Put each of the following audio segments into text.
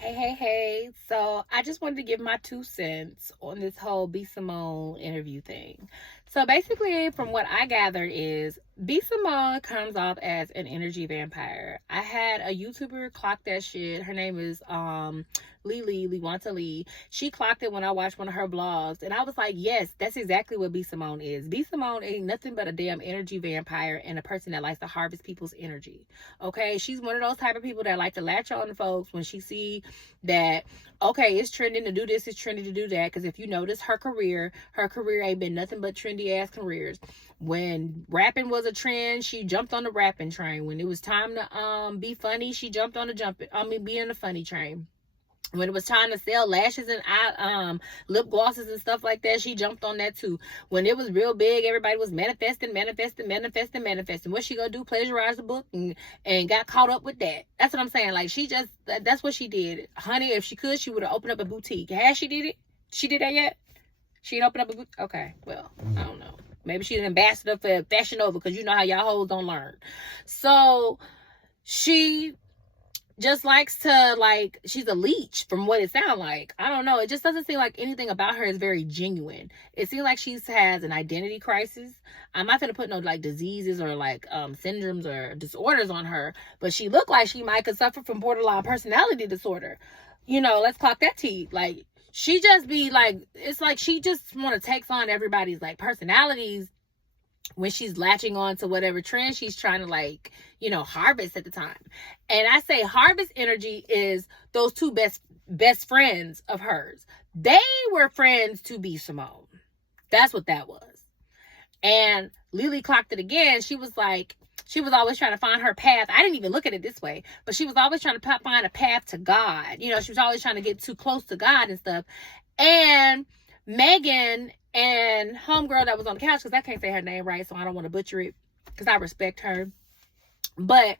Hey. So I just wanted to give my 2 cents on this whole B. Simone interview thing. So basically, from what I gathered is B. Simone comes off as an energy vampire. I had a YouTuber clock that shit. Her name is Liwanta Lee. She clocked it when I watched one of her vlogs. And I was like, yes, that's exactly what B. Simone is. B. Simone ain't nothing but a damn energy vampire and a person that likes to harvest people's energy. Okay? She's one of those type of people that like to latch on to folks when she see that, okay, it's trending to do this, it's trending to do that. Because if you notice her career ain't been nothing but trendy ass careers. When rapping was a trend, she jumped on the rapping train. When it was time to be funny, she jumped on being the funny train. When it was time to sell lashes and lip glosses and stuff like that, she jumped on that too. When it was real big, everybody was manifesting. What she gonna do? Plagiarize the book and got caught up with that. That's what I'm saying. Like, that's what she did. Honey, if she could, she would have opened up a boutique. Has she did it? She did that yet? She didn't open up a boutique? Okay, well, I don't know. Maybe she's an ambassador for Fashion Nova, because you know how y'all hoes don't learn. So she just likes to, like, she's a leech from what it sounds like. I don't know. It just doesn't seem like anything about her is very genuine. It seems like she has an identity crisis. I'm not going to put no, like, diseases or, like, syndromes or disorders on her, but she looked like she might could suffer from borderline personality disorder. You know, let's clock that T. Like, she just be, like, it's like she just want to take on everybody's, like, personalities when she's latching on to whatever trend she's trying to, like, you know, harvest at the time. And I say harvest energy is those two best friends of hers. They were friends to B. Simone. That's what that was. And Lily clocked it again. She was like, she was always trying to find her path. I didn't even look at it this way, but she was always trying to find a path to God. You know, she was always trying to get too close to God and stuff. And Megan and homegirl that was on the couch, because I can't say her name right, so I don't want to butcher it, because I respect her. But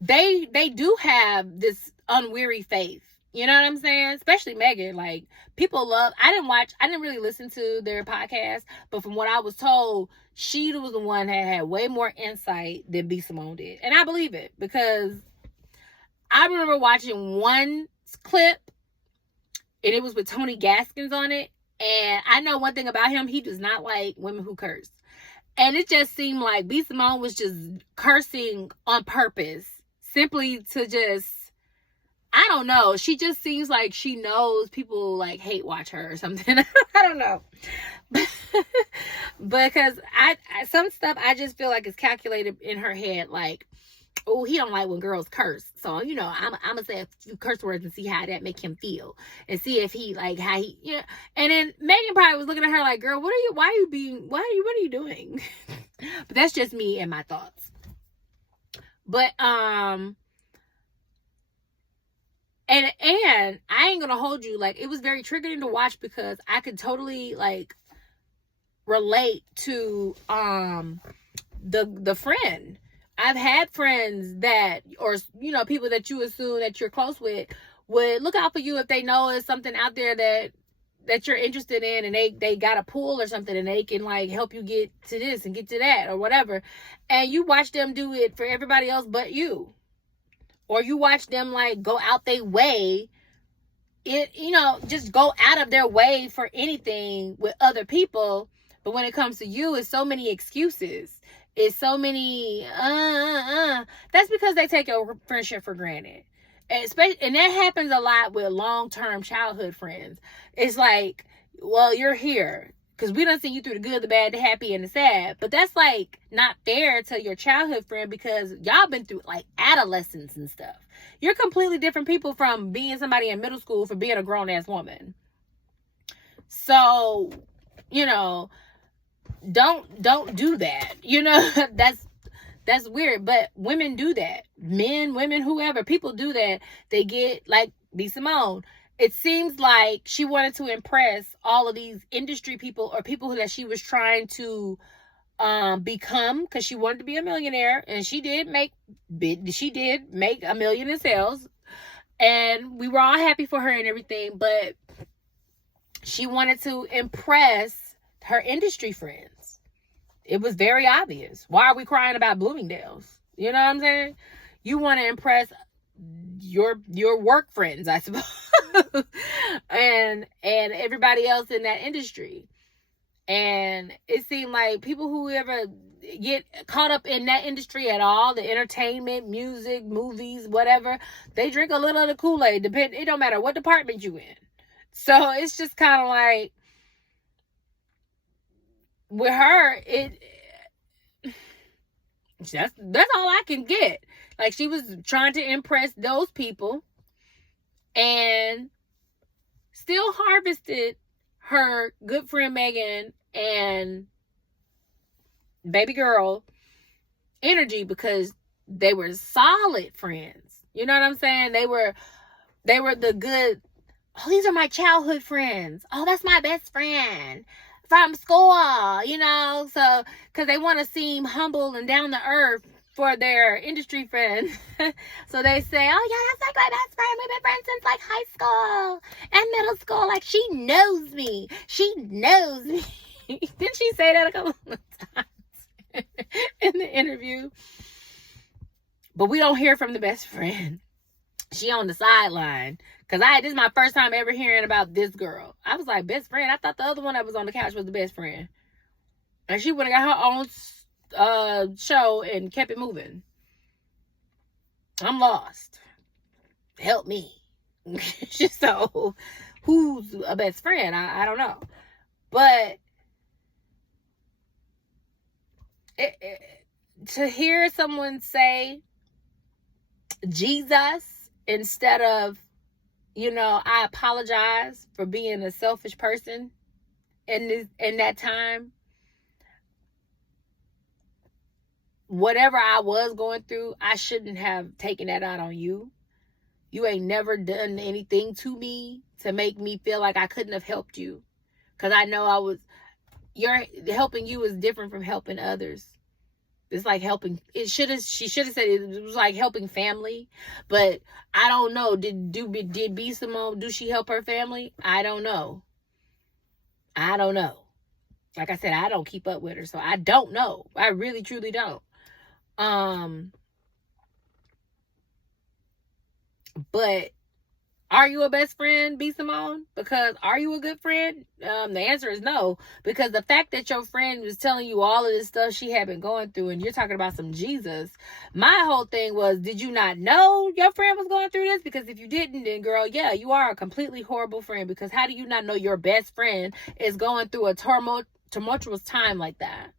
they do have this unweary faith. You know what I'm saying? Especially Megan. Like, people love, I didn't really listen to their podcast, but from what I was told, she was the one that had way more insight than B. Simone did. And I believe it, because I remember watching one clip, and it was with Tony Gaskins on it. And I know one thing about him, he does not like women who curse. And it just seemed like B. Simone was just cursing on purpose, simply to just, I don't know. She just seems like she knows people, like, hate watch her or something. I don't know. Because some stuff I just feel like is calculated in her head, like, oh, he don't like when girls curse. So, you know, I'm going to say a few curse words and see how that make him feel. And see if he, like, how he, yeah. And then Megan probably was looking at her like, girl, what are you doing? But that's just me and my thoughts. But, and I ain't going to hold you. Like, it was very triggering to watch, because I could totally, like, relate to, the friend. I've had friends that, or, you know, people that you assume that you're close with would look out for you if they know there's something out there that you're interested in, and they got a pool or something, and they can, like, help you get to this and get to that or whatever. And you watch them do it for everybody else but you. Or you watch them, like, go out their way, just go out of their way for anything with other people. But when it comes to you, it's so many excuses. It's so many, That's because they take your friendship for granted. And that happens a lot with long-term childhood friends. It's like, well, you're here because we done seen you through the good, the bad, the happy, and the sad. But that's, like, not fair to your childhood friend, because y'all been through, like, adolescence and stuff. You're completely different people from being somebody in middle school for being a grown-ass woman. So, you know, don't do that. You know, that's weird. But women do that. Men, women, whoever, people do that. They get, like B. Simone. It seems like she wanted to impress all of these industry people, or people that she was trying to become, because she wanted to be a millionaire, and she did make $1 million in sales, and we were all happy for her and everything. But she wanted to impress her industry friends. It was very obvious. Why are we crying about Bloomingdale's? You know what I'm saying? You want to impress your work friends, I suppose, and everybody else in that industry. And it seemed like people who ever get caught up in that industry at all, the entertainment, music, movies, whatever, they drink a little of the Kool-Aid. It don't matter what department you in. So it's just kind of like, with her, that's all I can get. Like, she was trying to impress those people and still harvested her good friend Megan and baby girl energy because they were solid friends. You know what I'm saying? They were the good, oh, these are my childhood friends. Oh, that's my best friend from school, you know? So, because they want to seem humble and down to earth for their industry friends. So they say, oh yeah, that's like my best friend. We've been friends since like high school and middle school. Like, she knows me. She knows me. Didn't she say that a couple of times in the interview? But we don't hear from the best friend. She on the sideline. Because this is my first time ever hearing about this girl. I was like, best friend? I thought the other one that was on the couch was the best friend. And she went and got her own show and kept it moving. I'm lost. Help me. So, who's a best friend? I don't know. But to hear someone say Jesus instead of, I apologize for being a selfish person in that time. Whatever I was going through, I shouldn't have taken that out on you. You ain't never done anything to me to make me feel like I couldn't have helped you. Because I know helping you is different from helping others. It's like helping, she should have said it was like helping family. But I don't know. Did B. Simone, do she help her family? I don't know. Like I said, I don't keep up with her, so I don't know. I really, truly don't. But are you a best friend, B. Simone? Because are you a good friend? The answer is no. Because the fact that your friend was telling you all of this stuff she had been going through and you're talking about some Jesus, my whole thing was, did you not know your friend was going through this? Because if you didn't, then girl, yeah, you are a completely horrible friend. Because how do you not know your best friend is going through a tumultuous time like that?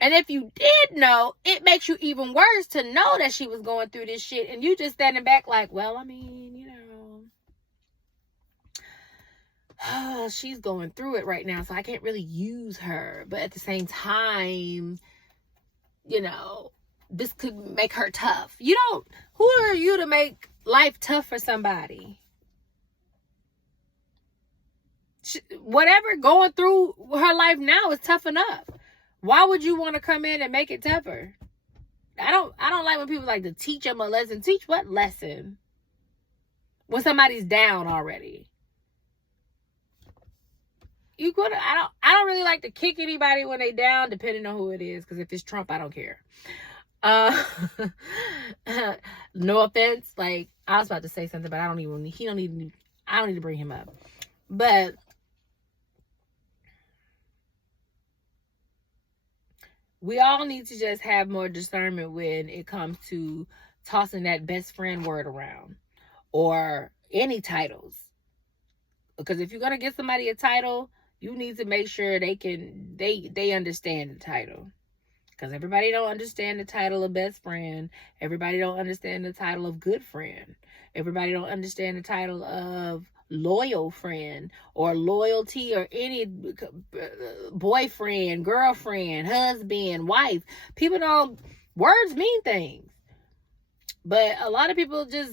And if you did know, it makes you even worse to know that she was going through this shit. And you just standing back like, well, I mean, she's going through it right now, so I can't really use her. But at the same time, this could make her tough. Who are you to make life tough for somebody? Whatever going through her life now is tough enough. Why would you want to come in and make it tougher? I don't like when people like to teach them a lesson. Teach what lesson? When somebody's down already. I don't really like to kick anybody when they down, depending on who it is. Because if it's Trump, I don't care. No offense. Like, I was about to say something, but I don't need to bring him up. But we all need to just have more discernment when it comes to tossing that best friend word around or any titles. Because if you're going to give somebody a title, you need to make sure they understand the title. Because everybody don't understand the title of best friend. Everybody don't understand the title of good friend. Everybody don't understand the title of loyal friend or loyalty or any boyfriend, girlfriend, husband, wife. People don't, words mean things. But a lot of people just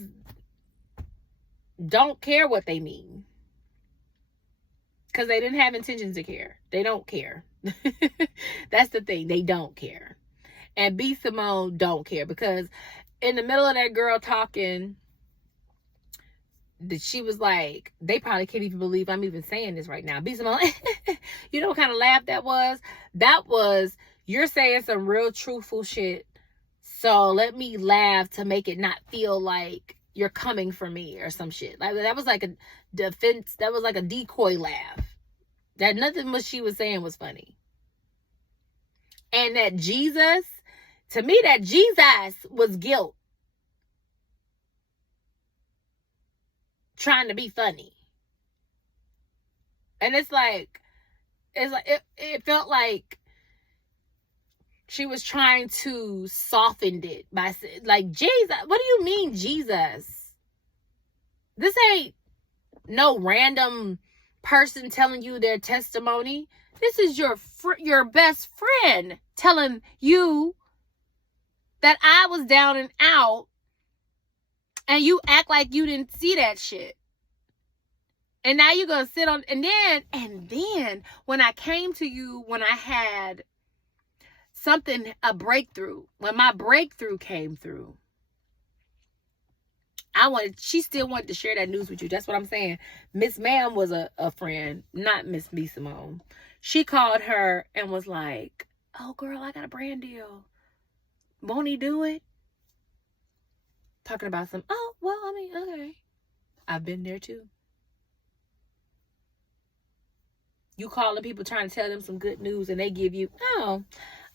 don't care what they mean. Because they didn't have intentions to care. They don't care. That's the thing. They don't care. And B. Simone don't care. Because in the middle of that girl talking, that she was like, they probably can't even believe I'm even saying this right now. B. Simone, you know what kind of laugh that was? That was, you're saying some real truthful shit So let me laugh to make it not feel like you're coming for me or some shit. Like that was like a defense. That was like a decoy laugh. That nothing what she was saying was funny. And that Jesus, to me, that Jesus was guilt. Trying to be funny. And it felt like she was trying to soften it by saying, like, Jesus, what do you mean, Jesus? This ain't no random person telling you their testimony. This is your best friend telling you that I was down and out, and you act like you didn't see that shit. And now you're going to sit on, and then when I came to you, when I had a breakthrough, when my breakthrough came through, she still wanted to share that news with you. That's what I'm saying. Miss Ma'am was a friend, not Miss B. Simone. She called her and was like, oh girl, I got a brand deal. Won't he do it? Talking about okay. I've been there too. You calling people trying to tell them some good news and they give you, oh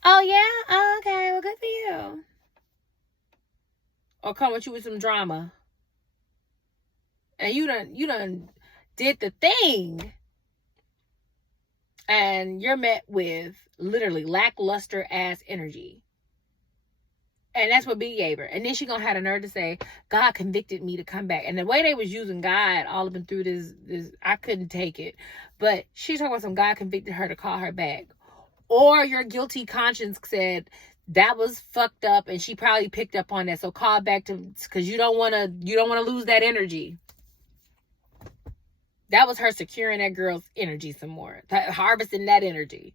yeah? Oh, okay, well, good for you. Or come with you with some drama. And you done did the thing. And you're met with literally lackluster ass energy. And that's what B gave her. And then she gonna have the nerve to say, God convicted me to come back. And the way they was using God all up and through this, I couldn't take it. But she talking about some God convicted her to call her back. Or your guilty conscience said that was fucked up and she probably picked up on that. So call back because you don't wanna lose that energy. That was her securing that girl's energy some more. Harvesting that energy.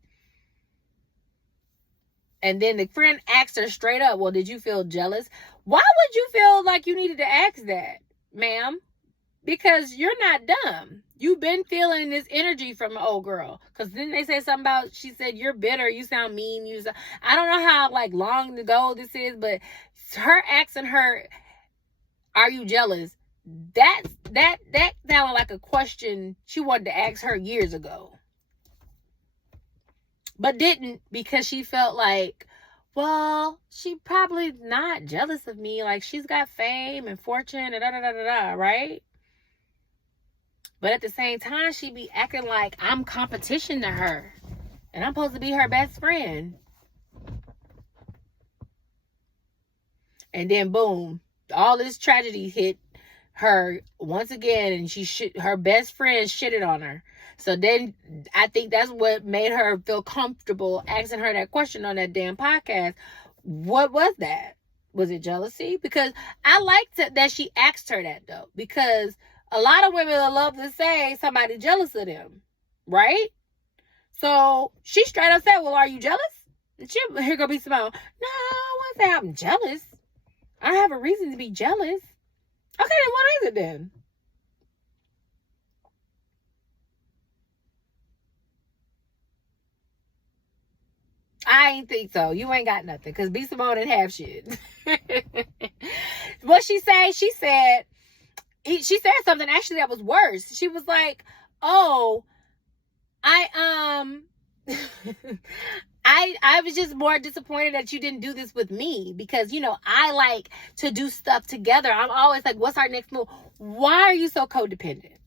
And then the friend asked her straight up, well, did you feel jealous? Why would you feel like you needed to ask that, ma'am? Because you're not dumb. You've been feeling this energy from the old girl. Because then they say something about, she said, you're bitter, you sound mean. I don't know how long ago this is, but her asking her, are you jealous? That sounded like a question she wanted to ask her years ago. But didn't, because she felt like, well, she probably not jealous of me. Like, she's got fame and fortune and right? But at the same time, she be acting like I'm competition to her. And I'm supposed to be her best friend. And then, boom, all this tragedy hit her once again. And her best friend shitted on her. So then I think that's what made her feel comfortable asking her that question on that damn podcast. What was that? Was it jealousy? Because I liked that she asked her that, though. Because a lot of women love to say somebody jealous of them. Right? So she straight up said, well, are you jealous? And here go be Simone. No, I won't say I'm jealous. I don't have a reason to be jealous. Okay, then what is it then? I ain't think so. You ain't got nothing. Because B. Simone didn't have shit. What she said? She said something actually that was worse. She was like, oh, I was just more disappointed that you didn't do this with me. Because, I like to do stuff together. I'm always like, what's our next move? Why are you so codependent?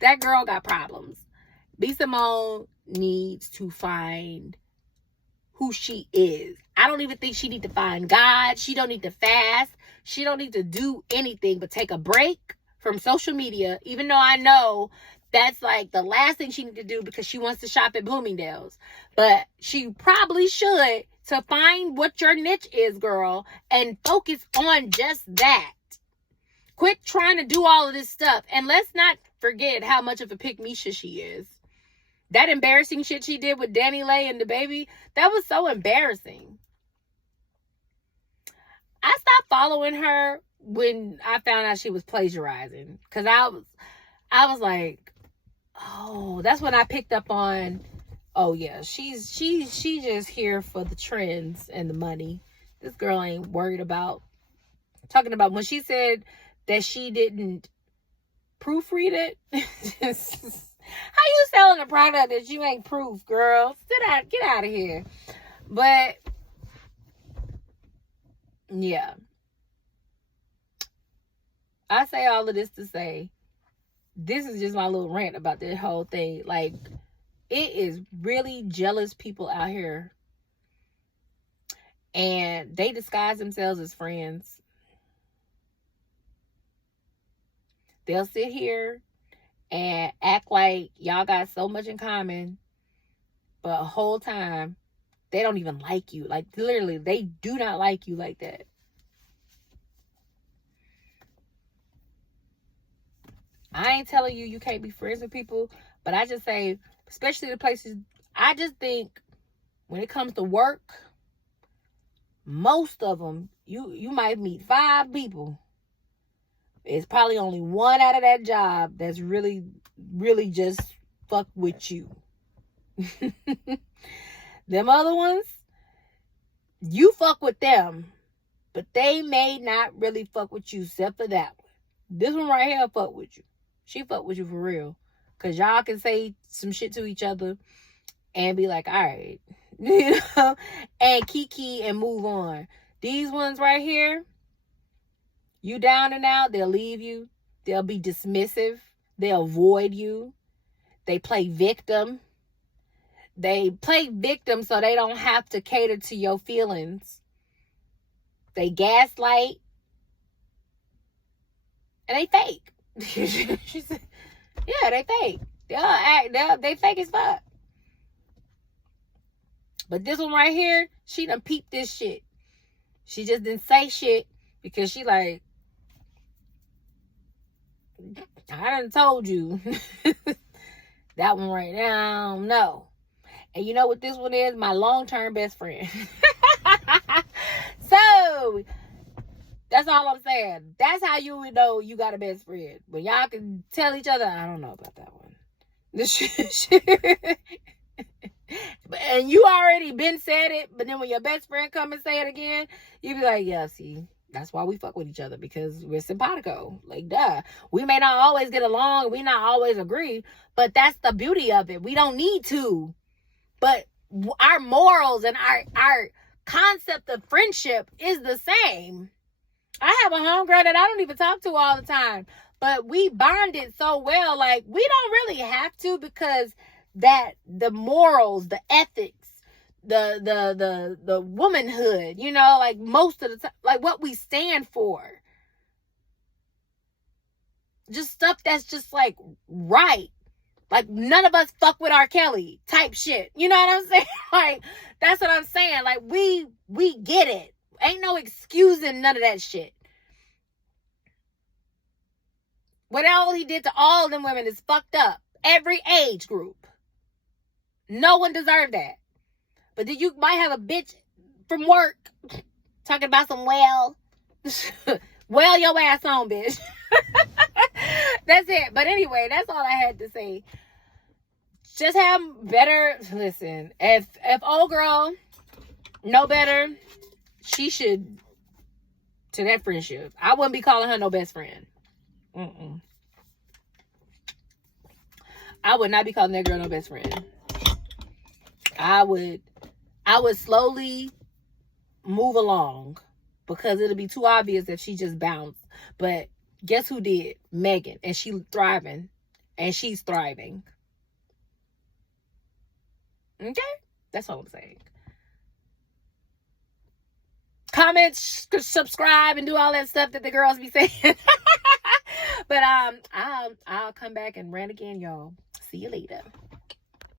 That girl got problems. B. Simone needs to find who she is. I don't even think she need to find God. She don't need to fast. She don't need to do anything but take a break from social media, even though I know that's like the last thing she needs to do because she wants to shop at Bloomingdale's. But she probably should, to find what your niche is, girl, and focus on just that. Quit trying to do all of this stuff. And let's not forget how much of a pick-me-sha she is. That embarrassing shit she did with Danny Lay and the baby, that was so embarrassing. I stopped following her when I found out she was plagiarizing. Because I was like, oh, that's when I picked up on Oh yeah, she just here for the trends and the money. This girl ain't worried about talking about when she said that she didn't proofread it. How you selling a product that you ain't proof, girl? Get out of here. But yeah, I say all of this to say this is just my little rant about this whole thing. Like, it is really jealous people out here, and they disguise themselves as friends. They'll sit here and act like y'all got so much in common, but the whole time they don't even like you. Like, literally, they do not like you like that. I ain't telling you can't be friends with people, but I just say, especially the places, I just think when it comes to work, most of them, you might meet 5 people. It's probably only one out of that job that's really, really just fuck with you. Them other ones, you fuck with them, but they may not really fuck with you except for that one. This one right here fuck with you. She fuck with you for real. Because y'all can say some shit to each other and be like, all right. You know? And kiki and move on. These ones right here, you down and out, they'll leave you. They'll be dismissive. They'll avoid you. They play victim. They play victim so they don't have to cater to your feelings. They gaslight. And they fake. She said, yeah, they fake. They fake as fuck. But this one right here, she done peeped this shit. She just didn't say shit because she like, I done told you. That one right now, no. And you know what this one is? My long-term best friend. So, that's all I'm saying. That's how you would know you got a best friend. When y'all can tell each other, I don't know about that one. And you already been said it, but then when your best friend come and say it again, you be like, yeah, see, that's why we fuck with each other, because we're simpatico. Like, duh. We may not always get along, we not always agree, but that's the beauty of it. We don't need to. But our morals and our concept of friendship is the same. I have a homegirl that I don't even talk to all the time, but we bonded so well. Like, we don't really have to, because that the morals, the ethics, the womanhood, you know, like most of the time, like what we stand for, just stuff that's just like right. Like, none of us fuck with R. Kelly type shit. You know what I'm saying? Like, that's what I'm saying. Like, we get it. Ain't no excusing none of that shit. What all he did to all them women is fucked up. Every age group. No one deserved that. But then you might have a bitch from work talking about some well your ass on, bitch. That's it. But anyway, that's all I had to say. Just have better, listen, if old girl know better, she should, to that friendship, I wouldn't be calling her no best friend. I would not be calling that girl no best friend. I would slowly move along, because it'll be too obvious if she just bounced. But guess who did? Megan. And she's thriving. And she's thriving. Okay? That's all I'm saying. Comment, subscribe, and do all that stuff that the girls be saying. But I'll come back and rant again, y'all. See you later.